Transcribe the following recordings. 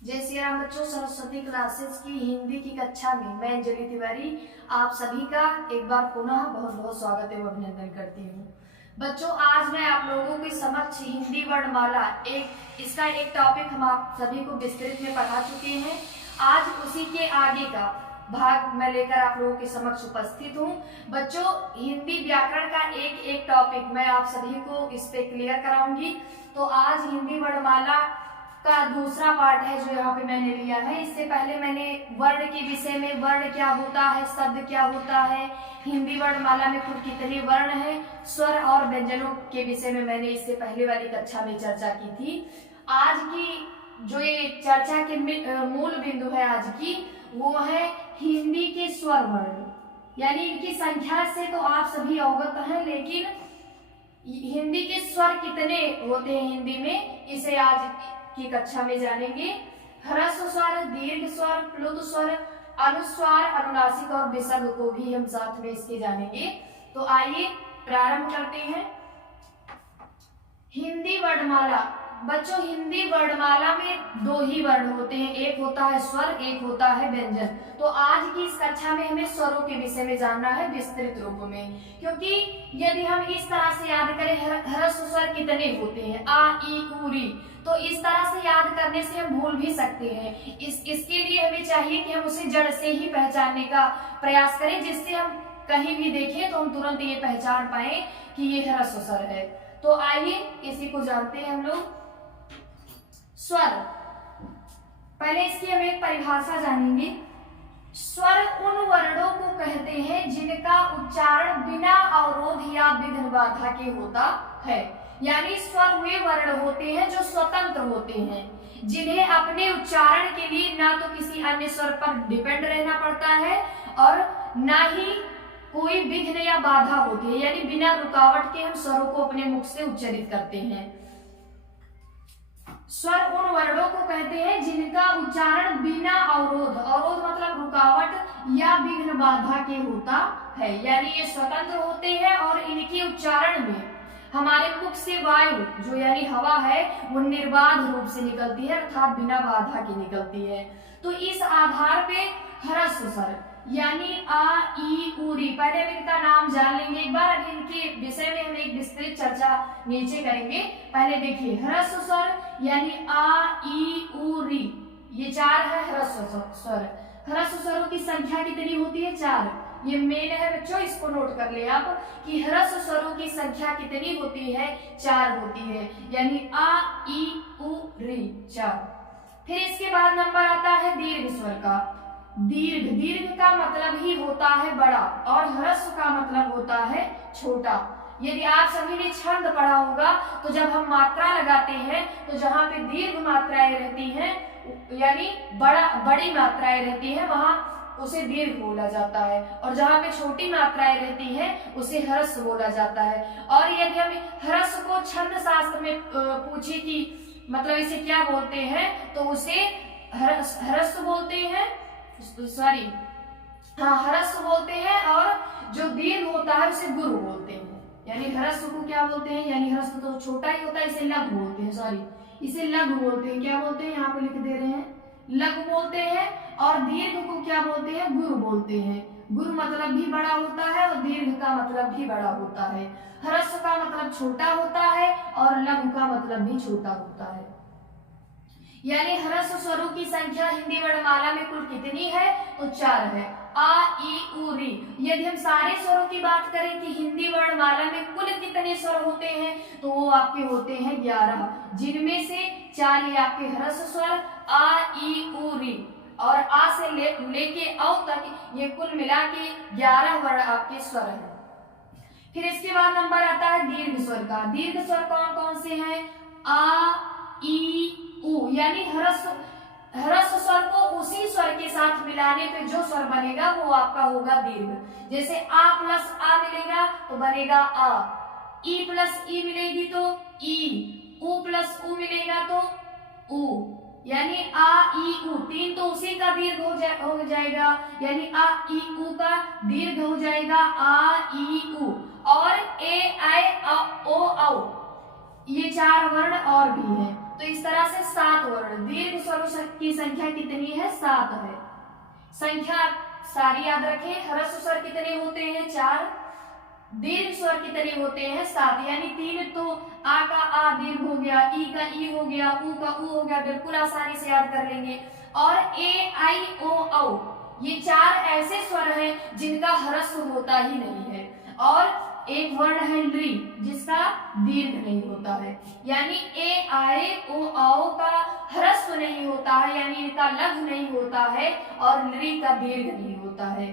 जय श्री राम बच्चों, सरस्वती क्लासेस की हिंदी की कक्षा में मैं अंजलि तिवारी आप सभी का एक बार पुनः बहुत बहुत स्वागत एवं अभिनंदन करती हूँ। बच्चों, आज मैं आप लोगों के समक्ष हिंदी वर्णमाला इसका एक टॉपिक हम आप सभी को विस्तृत में पढ़ा चुके हैं। आज उसी के आगे का भाग मैं लेकर आप लोगों के समक्ष उपस्थित हूँ। बच्चों, हिंदी व्याकरण का एक टॉपिक मैं आप सभी को इस पे क्लियर कराऊंगी। तो आज हिंदी वर्णमाला का दूसरा पार्ट है जो यहाँ पे मैंने लिया है। इससे पहले मैंने वर्ण के विषय में वर्ण क्या होता है, शब्द क्या होता है, हिंदी वर्णमाला में कुल कितने वर्ण हैं, स्वर और व्यंजनों के विषय में मैंने इससे पहले वाली कक्षा में चर्चा की थी। आज की जो ये चर्चा के मूल बिंदु है आज की, वो है हिंदी के स्वर वर्ण, यानी इनकी संख्या से तो आप सभी अवगत हैं, लेकिन हिंदी के स्वर कितने होते हैं हिंदी में, इसे आज की कक्षा में जानेंगे। ह्रस्व स्वर, दीर्घ स्वर, प्लुत स्वर, अनुस्वार, अनुनासिक और विसर्ग को भी हम साथ में इसके जानेंगे। तो आइए प्रारंभ करते हैं। हिंदी वर्णमाला। बच्चों, हिंदी वर्णमाला में दो ही वर्ण होते हैं, एक होता है स्वर, एक होता है व्यंजन। तो आज की इस कक्षा में हमें स्वरों के विषय में जानना है विस्तृत रूप में, क्योंकि यदि हम इस तरह से याद करें ह्रस्व स्वर कितने होते हैं, आ, ई, उ, री, तो इस तरह से याद करने से हम भूल भी सकते हैं। इसके लिए हमें चाहिए कि हम उसे जड़ से ही पहचानने का प्रयास करें, जिससे हम कहीं भी देखें तो हम तुरंत ये पहचान पाए कि ये ह्रस्व स्वर है। तो आइए इसी को जानते हैं हम लोग। स्वर, पहले इसकी हम एक परिभाषा जानेंगे। स्वर उन वर्णों को कहते हैं जिनका उच्चारण बिना अवरोध या विघ्न बाधा के होता है। यानी स्वर वे वर्ण होते हैं जो स्वतंत्र होते हैं, जिन्हें अपने उच्चारण के लिए ना तो किसी अन्य स्वर पर डिपेंड रहना पड़ता है और ना ही कोई विघ्न या बाधा होती है, यानी बिना रुकावट के हम स्वरों को अपने मुख से उच्चारित करते हैं। स्वर उन वर्णों को कहते हैं जिनका उच्चारण बिना अवरोध, अवरोध मतलब रुकावट या विघ्न बाधा के होता है, यानी ये स्वतंत्र होते हैं और इनके उच्चारण में हमारे मुख से वायु जो यानी हवा है वो निर्बाध रूप से निकलती है, अर्थात बिना बाधा की निकलती है। तो इस आधार पे ह्रस्व स्वर यानी आ, ई, उ, री, पहले हम इनका नाम जान लेंगे एक बार, अब इनके विषय में हम एक विस्तृत चर्चा नीचे करेंगे। पहले देखिए, ह्रस्व स्वर यानी आ, ई, उ, री, ये चार है ह्रस्व स्वर। ह्रस्व स्वरों की संख्या कितनी होती है? चार। ये मेन है बच्चों, इसको नोट कर ले आप कि ह्रस्व स्वरों की संख्या कितनी होती है? चार होती है, यानी आ, ई, उ, री, चार। फिर इसके बाद नंबर आता है दीर्घ स्वर का। दीर्घ, दीर्घ का मतलब ही होता है बड़ा और ह्रस्व का मतलब होता है छोटा। यदि आप सभी ने छंद पढ़ा होगा तो जब हम मात्रा लगाते हैं तो जहाँ पे दीर्घ मात्राएं रहती हैं यानी बड़ी मात्राएं रहती हैं, वहां उसे दीर्घ बोला जाता है, और जहाँ पे छोटी मात्राएं रहती हैं उसे ह्रस्व बोला जाता है। और यदि हम ह्रस्व को छंद शास्त्र में पूछे कि मतलब इसे क्या बोलते हैं, तो उसे ह्रस्व बोलते हैं, सॉरी हाँ ह्रस्व बोलते हैं, और जो दीर्घ होता है उसे गुरु बोलते हैं। यानी ह्रस्व को क्या बोलते हैं, यानी ह्रस्व तो छोटा ही होता है, इसे लघु बोलते हैं, सॉरी इसे लघु बोलते हैं। क्या बोलते हैं, यहाँ पे लिख दे रहे हैं, लघु बोलते हैं। और दीर्घ को क्या बोलते हैं, गुरु बोलते हैं। गुरु मतलब भी बड़ा होता है और दीर्घ का मतलब भी बड़ा होता है। ह्रस्व का मतलब छोटा होता है और लघु का मतलब भी छोटा होता है। यानी ह्रस्व स्वरों की संख्या हिंदी वर्णमाला में कुल कितनी है? तो चार है, आ, ई, उ, री। यदि हम सारे स्वरों की बात करें कि हिंदी वर्णमाला में कुल कितने स्वर होते हैं, तो वो आपके होते हैं 11, जिनमें से चार ये आपके ह्रस्व स्वर आ, ई, उ, री, और आ से लेके औ तक ये कुल मिला के 11 वर्ण आपके स्वर हैं। फिर इसके बाद नंबर आता है दीर्घ स्वर का। दीर्घ स्वर कौन कौन से हैं? आ, ई, उ, यानी ह्रस्व स्वर को उसी स्वर के साथ मिलाने पे जो स्वर बनेगा वो आपका होगा दीर्घ। जैसे आ प्लस आ मिलेगा तो बनेगा आ, ई प्लस ई मिलेगी तो ई, उ प्लस उ मिलेगा तो उ, यानी आ, ई, उ, तीन तो उसी का दीर्घ हो जाएगा, यानी आ, ई, उ का दीर्घ हो जाएगा आ, ई, उ। और ए, आई, ओ, औ, ये चार वर्ण और भी हैं। तो इस तरह से 7 वर्ण। दीर्घ स्वरों की संख्या कितनी है? 7 है। संख्या सारी याद रखें। ह्रस्व स्वर कितने होते हैं? 4। दीर्घ स्वर कितने होते हैं? 7। यानी 3 तो आ का आ दीर्घ हो गया, ई का ई हो गया, ऊ का ऊ हो गया, बिल्कुल आसानी से याद कर लेंगे। और ए आई ओ औ, ये 4 ऐसे स्वर हैं जिनका ह्रस्व होता ही नहीं है। और एक वर्ण है ली, जिसका दीर्घ नहीं होता है। यानी ए आए ओ आओ का ह्रस्व नहीं होता है, यानी इनका लघु नहीं होता है, और ली का दीर्घ नहीं होता है।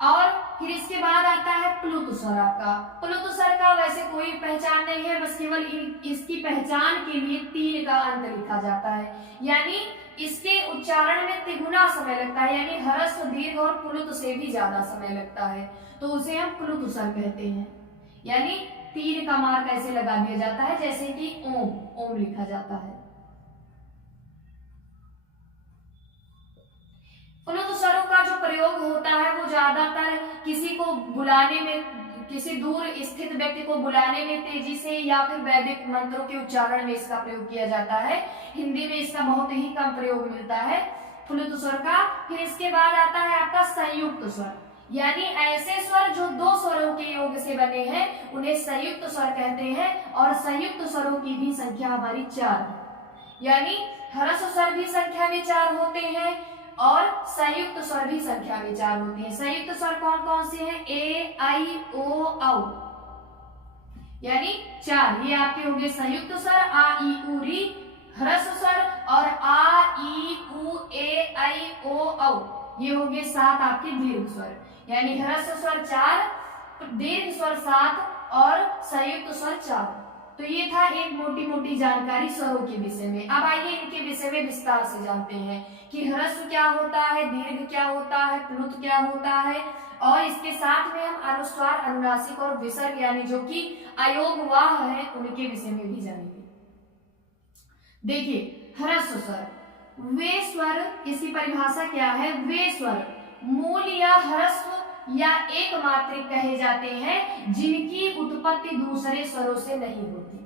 और फिर इसके बाद आता है प्लुत स्वर। आपका प्लुत स्वर का वैसे कोई पहचान नहीं है, बस केवल इसकी पहचान के लिए 3 का अंत लिखा जाता है। यानी इसके उच्चारण में तिगुना समय लगता है, यानी ह्रस्व, दीर्घ और प्लुत से भी ज्यादा समय लगता है, तो उसे हम प्लुत स्वर कहते हैं। यानी 3 का मार्क ऐसे लगा दिया जाता है जैसे कि ओम, ओम लिखा जाता है। प्लुत स्वरों का जो प्रयोग होता है वो ज्यादातर किसी को बुलाने में, किसी दूर स्थित व्यक्ति को बुलाने में तेजी से, या फिर वैदिक मंत्रों के उच्चारण में इसका प्रयोग किया जाता है। हिंदी में इसका बहुत ही कम प्रयोग मिलता है प्लुत स्वर का। फिर इसके बाद आता है आपका संयुक्त स्वर, यानी ऐसे स्वर जो 2 स्वरों के योग से बने हैं उन्हें संयुक्त स्वर कहते हैं। और संयुक्त स्वरों की भी संख्या हमारी 4 है। यानी ह्रस्व स्वर भी संख्या में 4 होते हैं और संयुक्त स्वर भी संख्या में 4 होते हैं। संयुक्त स्वर कौन कौन से हैं? ए आई ओ औ, यानी 4। ये आपके होंगे संयुक्त स्वर। आ ई उ री ह्रस्व स्वर, और आ ई उ ए आई ओ औ ये होंगे 7 आपके दीर्घ स्वर। यानी ह्रस्व स्वर 4, दीर्घ स्वर 7 और संयुक्त स्वर 4। तो ये था एक मोटी मोटी जानकारी स्वरों के विषय में। अब आइए इनके विषय में विस्तार से जानते हैं कि ह्रस्व क्या होता है, दीर्घ क्या होता है, प्लुत क्या होता है, और इसके साथ में हम अनुस्वार, अनुनासिक और विसर्ग यानी जो कि अयोगवाह है उनके विषय में भी जानेंगे। देखिए ह्रस्व स्वर, वे स्वर, इसकी परिभाषा क्या है? वे स्वर मूल या ह्रस्व या एक मात्रिक कहे जाते हैं जिनकी उत्पत्ति दूसरे स्वरों से नहीं होती।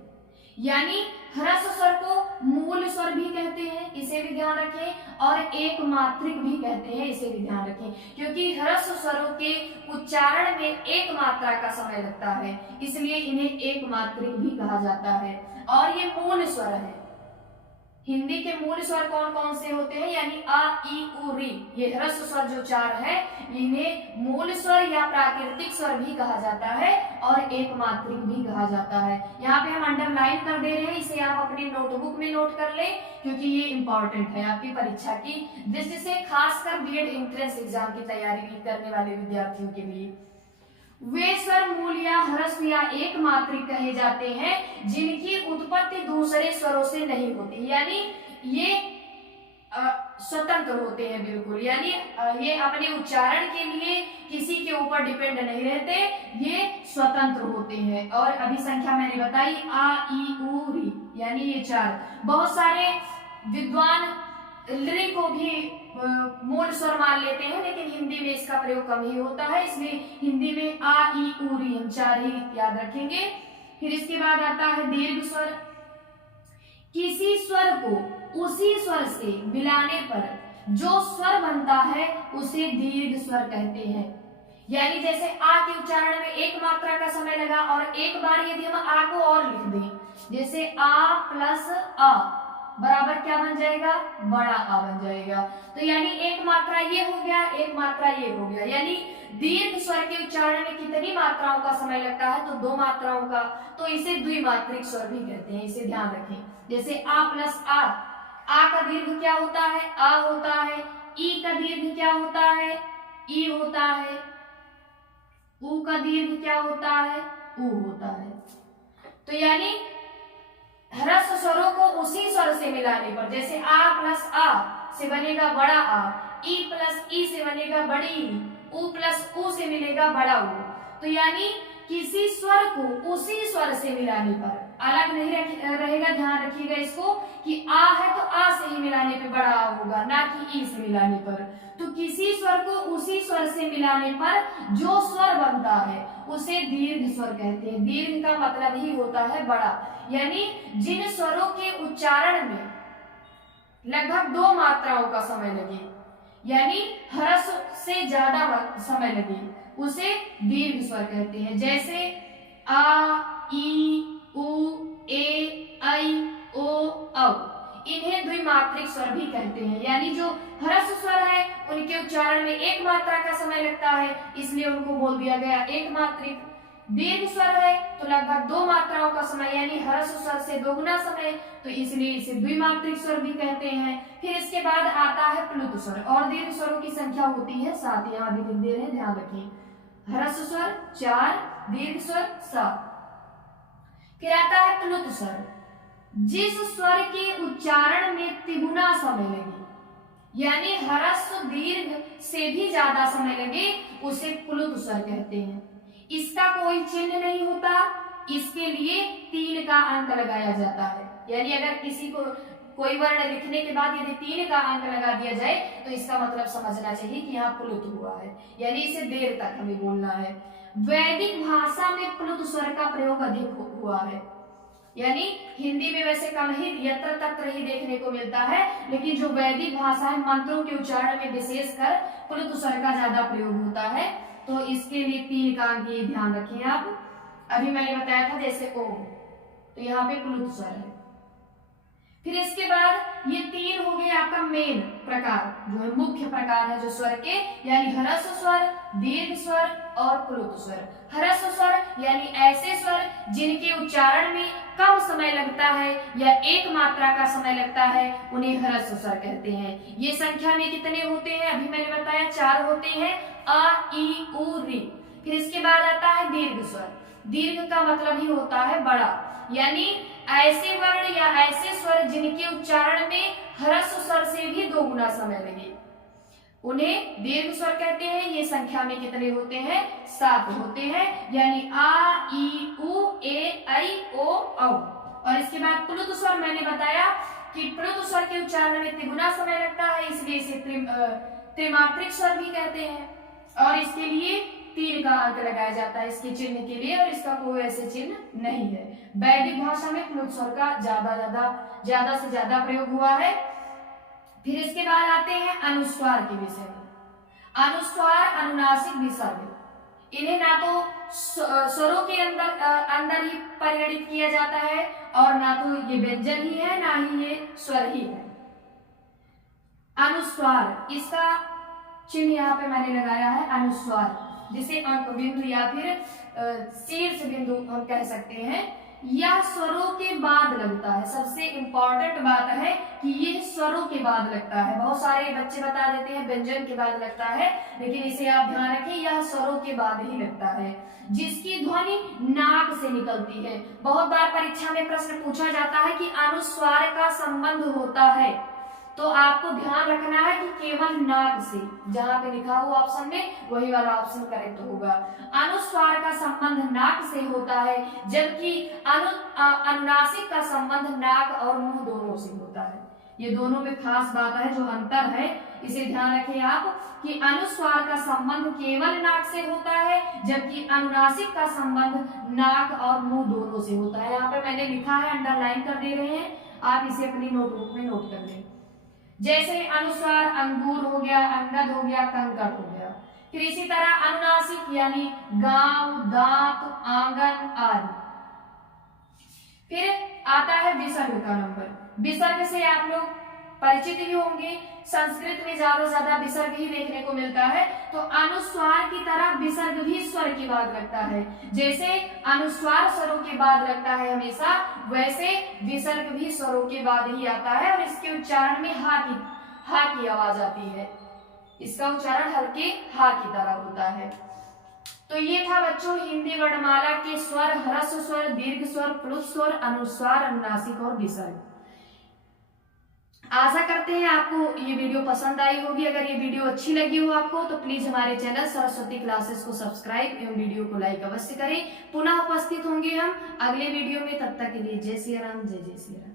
यानी ह्रस्व स्वर को मूल स्वर भी कहते हैं, इसे भी ध्यान रखें, और एक मात्रिक भी कहते हैं, इसे भी ध्यान रखें, क्योंकि ह्रस्व स्वरों के उच्चारण में एक मात्रा का समय लगता है, इसलिए इन्हें एक मात्रिक भी कहा जाता है। और ये मूल स्वर है। हिंदी के मूल स्वर कौन कौन से होते हैं? यानी आ ई उ री, ये ह्रस्व स्वर जो 4 है इन्हें मूल स्वर या प्राकृतिक स्वर भी कहा जाता है और एक मात्रिक भी कहा जाता है। यहाँ पे हम अंडरलाइन कर दे रहे हैं, इसे आप अपनी नोटबुक में नोट कर लें क्योंकि ये इंपॉर्टेंट है आपकी परीक्षा की दृष्टि से, खासकर बीएड एंट्रेंस एग्जाम की तैयारी करने वाले विद्यार्थियों के लिए। वे स्वर मूल या ह्रस्व या एक मात्रिक कहे जाते हैं जिनकी उत्पत्ति दूसरे स्वरों से नहीं होती, यानी ये स्वतंत्र होते हैं बिल्कुल, यानी ये अपने उच्चारण के लिए किसी के ऊपर डिपेंड नहीं रहते, ये स्वतंत्र होते हैं। और अभी संख्या मैंने बताई आ ई उ री, यानी ये 4। बहुत सारे विद्वान ली को भी मूल स्वर मान लेते हैं, लेकिन हिंदी में इसका प्रयोग कम ही होता है, इसलिए हिंदी में आ ई उ री हम 4 ही याद रखेंगे। फिर इसके बाद आता है दीर्घ स्वर। किसी स्वर को उसी स्वर से मिलाने पर जो स्वर बनता है उसे दीर्घ स्वर कहते हैं। यानी जैसे आ के उच्चारण में एक मात्रा का समय लगा और एक बार यदि हम आ को और लिख दें, जैसे आ प्लस आ बराबर क्या बन जाएगा? बड़ा आ बन जाएगा। तो यानी एक मात्रा ये हो गया, एक मात्रा ये हो गया, यानी दीर्घ स्वर के उच्चारण में कितनी मात्राओं का समय लगता है? तो 2 मात्राओं का, तो इसे द्विमात्रिक स्वर भी कहते हैं, इसे ध्यान रखें। जैसे आ प्लस आ का दीर्घ क्या होता है? आ होता है। ई का दीर्घ क्या होता है? ई होता है। ऊ का दीर्घ क्या होता है? ऊ होता है। तो यानी ह्रस्व स्वरों को उसी स्वर से मिलाने पर, जैसे आ प्लस आ से बनेगा बड़ा आ, ई प्लस ई से बनेगा बड़ी ई, ऊ प्लस ऊ से मिलेगा बड़ा ऊ। तो यानी किसी स्वर को उसी स्वर से मिलाने पर, अलग नहीं रहेगा, ध्यान रखिएगा इसको कि आ है तो आ से ही मिलाएंगे। मिलाने पे बड़ा आ होगा, ना कि ई से मिलाने पर। तो किसी स्वर को उसी स्वर से मिलाने पर जो स्वर बनता है उसे दीर्घ स्वर कहते हैं। दीर्घ का मतलब ही होता है बड़ा, यानी जिन स्वरों के उच्चारण में लगभग 2 मात्राओं का समय लगे, यानी ह्रस्व से ज्यादा समय लगे, उसे दीर्घ स्वर कहते हैं। जैसे आ, ई, उ, ए, ऐ, ओ, औ, इन्हें द्विमात्रिक स्वर भी कहते हैं। यानी जो ह्रस्व स्वर है उनके उच्चारण में 1 मात्रा का समय लगता है, इसलिए उनको बोल दिया गया एक मात्रिक। दीर्घ स्वर है तो लगभग 2 मात्राओं का समय, यानी ह्रस्व स्वर से 2 गुना समय, तो इसलिए इसे द्विमात्रिक स्वर भी कहते हैं। फिर इसके बाद आता है प्लुत स्वर, और दीर्घ स्वरों की संख्या होती है 7। यहाँ भी लिख दे रहे हैं, ध्यान रखें। ह्रस्व स्वर 4, दीर्घ स्वर 7। फिर आता है प्लुत स्वर, जिस स्वर के उच्चारण में तिगुना समय लगे, यानी ह्रस्व दीर्घ से भी ज्यादा समय लगे, उसे प्लुत स्वर कहते हैं। इसका कोई चिन्ह नहीं होता, इसके लिए 3 का अंक लगाया जाता है। यानी अगर किसी को कोई वर्ण लिखने के बाद यदि 3 का अंक लगा दिया जाए तो इसका मतलब समझना चाहिए कि यहाँ प्लुत हुआ है, यानी इसे देर तक हमें बोलना है। वैदिक भाषा में प्लुत स्वर का प्रयोग अधिक हुआ है, यानी हिंदी में वैसे कम ही, यत्र तत्र ही देखने को मिलता है, लेकिन जो वैदिक भाषा है मंत्रों के उच्चारण में विशेषकर प्लुत स्वर का ज्यादा प्रयोग होता है। तो इसके लिए 3 का अंक ये ध्यान रखें आप। अभी मैंने बताया था जैसे ओम, तो यहाँ पे प्लुत स्वर है। फिर इसके बाद ये 3 हो गए आपका मेन प्रकार, जो है मुख्य प्रकार है जो स्वर के, यानी ह्रस्व स्वर, दीर्घ स्वर और प्लुत स्वर। ह्रस्व स्वर यानी ऐसे स्वर जिनके उच्चारण में कम समय लगता है या 1 मात्रा का समय लगता है, उन्हें ह्रस्व स्वर कहते हैं। ये संख्या में कितने होते हैं, अभी मैंने बताया 4 होते हैं, अ, ई, उ, री। फिर इसके बाद आता है दीर्घ स्वर। दीर्घ का मतलब ही होता है बड़ा, यानी ऐसे वर्ण या ऐसे स्वर जिनके उच्चारण में ह्रस्व स्वर से भी 2 गुना समय लगे, उन्हें दीर्घ स्वर कहते हैं। ये संख्या में कितने होते हैं, 7 होते हैं, यानी आ, ई, उ, ए, ऐ, ओ, औ। और इसके बाद प्लुत स्वर मैंने बताया कि प्लुत स्वर के उच्चारण में तिगुना समय लगता है, इसलिए इसे त्रिमात्रिक स्वर भी कहते हैं। और इसके लिए 3 का अंक लगाया जाता है इसके चिन्ह के लिए, और इसका कोई ऐसे चिन्ह नहीं है। वैदिक भाषा में प्लुत स्वर का ज्यादा से ज्यादा प्रयोग हुआ है। फिर इसके बाद आते हैं अनुस्वार के विषय में। अनुस्वार अनुनासिक विसर्ग, इन्हें ना तो स्वरों के अंदर ही परिगणित किया जाता है, और ना तो ये व्यंजन ही है, ना ही ये स्वर ही है। अनुस्वार, इसका चिन्ह यहाँ पे मैंने लगाया है अनुस्वार, जिसे अंक बिंदु या फिर शीर्ष बिंदु हम कह सकते हैं। यह स्वरों के बाद लगता है। सबसे इंपॉर्टेंट बात है कि ये स्वरों के बाद लगता है। बहुत सारे बच्चे बता देते हैं व्यंजन के बाद लगता है, लेकिन इसे आप ध्यान रखें, यह स्वरों के बाद ही लगता है। जिसकी ध्वनि नाक से निकलती है। बहुत बार परीक्षा में प्रश्न पूछा जाता है कि अनुस्वार का संबंध होता है, तो आपको ध्यान रखना है कि केवल नाक से, जहां पे लिखा हुआ ऑप्शन में वही वाला ऑप्शन करेक्ट होगा। अनुस्वार का संबंध नाक से होता है, जबकि अनुनासिक का संबंध नाक और मुंह दोनों से होता है। ये दोनों में खास बात है, जो अंतर है इसे ध्यान रखें आप, कि अनुस्वार का संबंध केवल नाक से होता है, जबकि अनुनासिक का संबंध नाक और मुंह दोनों से होता है। यहाँ पे मैंने लिखा है, अंडरलाइन कर दे रहे हैं, आप इसे अपनी नोटबुक में नोट कर लें। जैसे अनुस्वार अंगूर हो गया, अंगद हो गया, कंकड़ हो गया। फिर इसी तरह अनुनासिक यानी गांव, दांत, आंगन आदि। फिर आता है विसर्ग का नंबर। विसर्ग से आप लोग परिचित ही होंगे, संस्कृत में ज्यादा विसर्ग ही देखने को मिलता है। तो अनुस्वार की तरह विसर्ग भी स्वर के बाद लगता है। जैसे अनुस्वार स्वरों के बाद लगता है हमेशा, वैसे विसर्ग भी स्वरों के बाद ही आता है, और इसके उच्चारण में हा की आवाज आती है। इसका उच्चारण हल्के हा की तरह होता है। तो ये था बच्चों हिंदी वर्णमाला के स्वर, ह्रस्व स्वर, दीर्घ स्वर, प्लुत स्वर, अनुस्वार, अनुनासिक और विसर्ग। आशा करते हैं आपको ये वीडियो पसंद आई होगी। अगर ये वीडियो अच्छी लगी हो आपको, तो प्लीज हमारे चैनल सरस्वती क्लासेस को सब्सक्राइब एवं वीडियो को लाइक अवश्य करें। पुनः उपस्थित होंगे हम अगले वीडियो में, तब तक के लिए जय श्री राम, जय जय श्री राम।